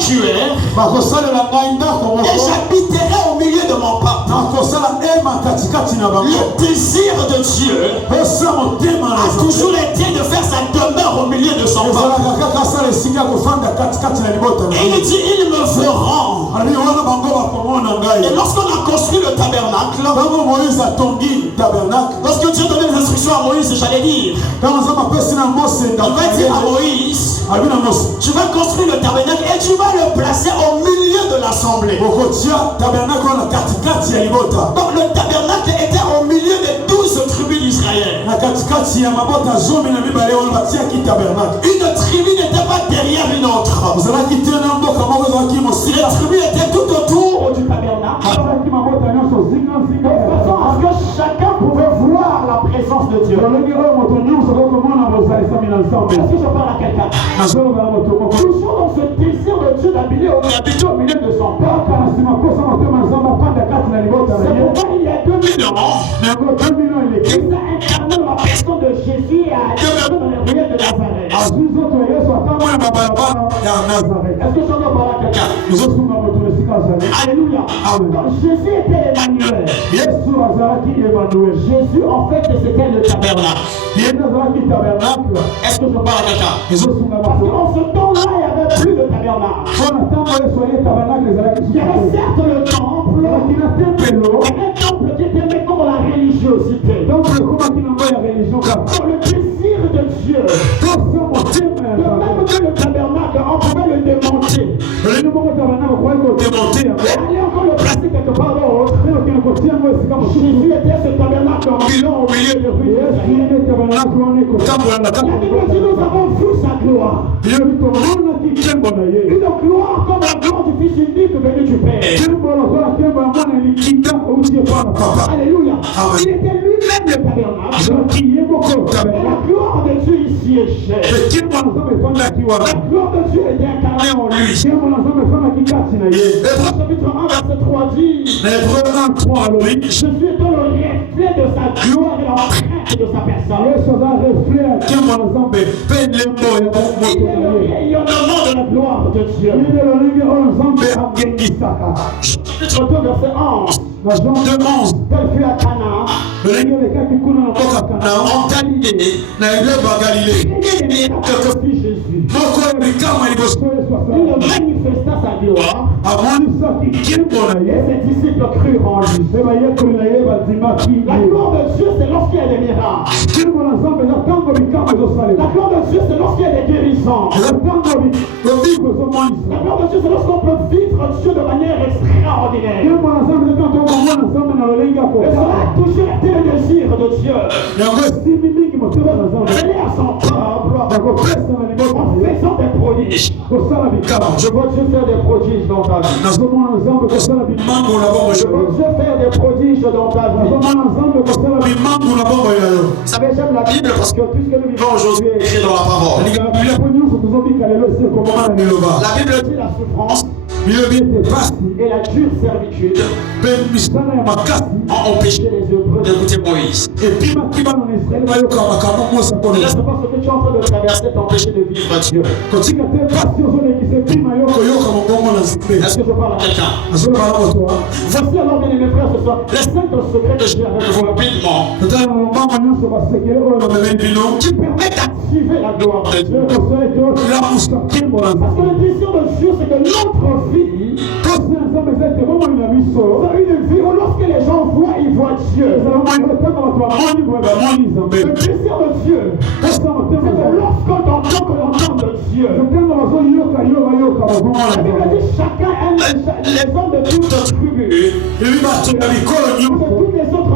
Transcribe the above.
sanctuaire et j'habiterai au milieu de mon peuple. Le désir de Dieu a toujours été de faire sa demeure au milieu de son peuple. Et il dit, ils me verront. Et lorsqu'on a construit le tabernacle, lorsque Dieu donnait les instructions à Moïse, j'allais dire, on va dire à Moïse, tu vas construire le tabernacle et tu vas le placer au milieu de l'assemblée. Donc le tabernacle était au milieu des 12 tribus d'Israël. Une tribu n'était pas derrière une autre. Les tribus étaient tout autour du tabernacle, de façon à ce que chacun pouvait voir la présence de Dieu. Est-ce que je parle à quelqu'un? Toujours dans ce désir de Dieu d'habiter au milieu de son peuple. C'est pourquoi il y a 2000 ans, il a incarné la personne de Jésus et a été dans les ruelles de Nazareth. Est-ce que je dois parler à quelqu'un? Alléluia. Donc, Jésus était Emmanuel. Jésus en fait c'était le tabernacle. Est-ce que je parle à quelqu'un? Parce qu'en ce temps-là, il n'y avait plus de tabernacle. Il y avait certes le temple, mais un temple qui était maintenant dans la religiosité. Dans le désir de Dieu. De même que le tabernacle, on pouvait le démonter. Et aller encore le placer quelque part d'autre. Jésus était ce tabernacle ambulant au milieu des rues. La Bible dit nous avons vu sa gloire. Une gloire comme la gloire du Fils unique venu du Père. Alléluia. Il était lui-même le tabernacle. La gloire de Dieu y siégeait. La gloire de Dieu était incarnée en lui. Hébreux chapitre 1 verset 3 dit, Jésus étant le reflet de sa gloire et l'empreinte de sa personne. Il est le rayonnement de la gloire de Dieu. Chapitre 2 verset 11. Tel fut à Cana, en Galilée, que fit Jésus. Il manifesta sa gloire, et ses disciples crurent en lui. La gloire de Dieu, c'est lorsqu'il y a des miracles. La gloire de Dieu, c'est lorsqu'il y a des guérisons. La gloire de Dieu, c'est lorsqu'on peut vivre Dieu de manière extraordinaire. Et cela a toujours été le désir de Dieu. Aller à son peuple en faisant des prodiges. Je vois Dieu faire des prodiges dans ta vie. Je vois Dieu faire des prodiges dans ta vie. Vous savez, j'aime la Bible parce que puisque nous vivons aujourd'hui écrit dans la parole. La Bible dit la souffrance et la dure servitude ont empêché les Hébreux d'écouter Moïse. Et là, c'est pas ce que tu es en train de traverser t'empêcher de vivre Dieu. Est-ce que je parle à quelqu'un? Voici alors, bien aimés frères, ce soir, les 5 secrets de Dieu avec vous rapidement qui permettent d'activer la gloire de Dieu. Parce que le désir de Dieu, c'est que notre vie, c'est une vie où lorsque les gens voient, ils voient Dieu. Le désir de Dieu, c'est que lorsqu'on entend que l'on entend de Dieu. La Bible dit chacun aime les hommes de toutes tribus. De toutes les autres